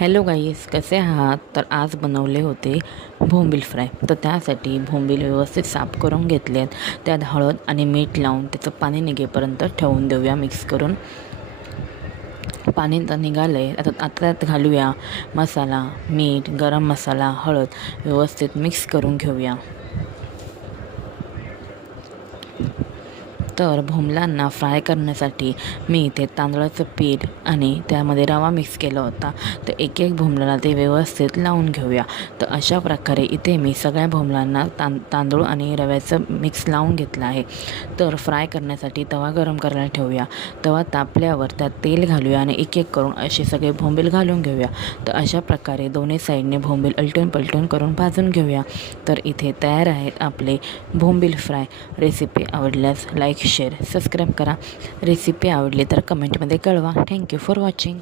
Hello गाईस, कसे आहात? तर आज बनवले होते बोंबील फ्राय. तर त्यासाठी बोंबील व्यवस्थित साफ करून घेतलेत. त्यात हळद आणि मीठ लावून त्याचं पाणी निघेपर्यंत ठेवून देऊया मिक्स करून. पाणी तर निघालं आहे. आता त्यात घालूया मसाला, मीठ, गरम मसाला, हळद व्यवस्थित मिक्स करून घेऊया. तर भोमलांना फ्राय करण्यासाठी मी इथे तांदळाचं पीठ आणि त्यामध्ये रवा मिक्स केला होता. तर एक एक भोमलाला ते व्यवस्थित लावून घेऊया. तर अशा प्रकारे इथे मी सगळ्या भोमलांना तांदूळ आणि रव्याचं मिक्स लावून घेतलं आहे. तर फ्राय करण्यासाठी तवा गरम करायला ठेवूया. तवा तापल्यावर त्यात तेल घालूया आणि एक एक करून असे सगळे भोंबील घालून घेऊया. तर अशा प्रकारे दोन्ही साईडने भोंबील अलटून पलटून करून भाजून घेऊया. तर इथे तयार आहेत आपले भोंबील फ्राय. रेसिपी आवडल्यास लाईक, शेअर, सबस्क्राईब करा. रेसिपी आवडली तर कमेंटमध्ये कळवा. Thank you for watching.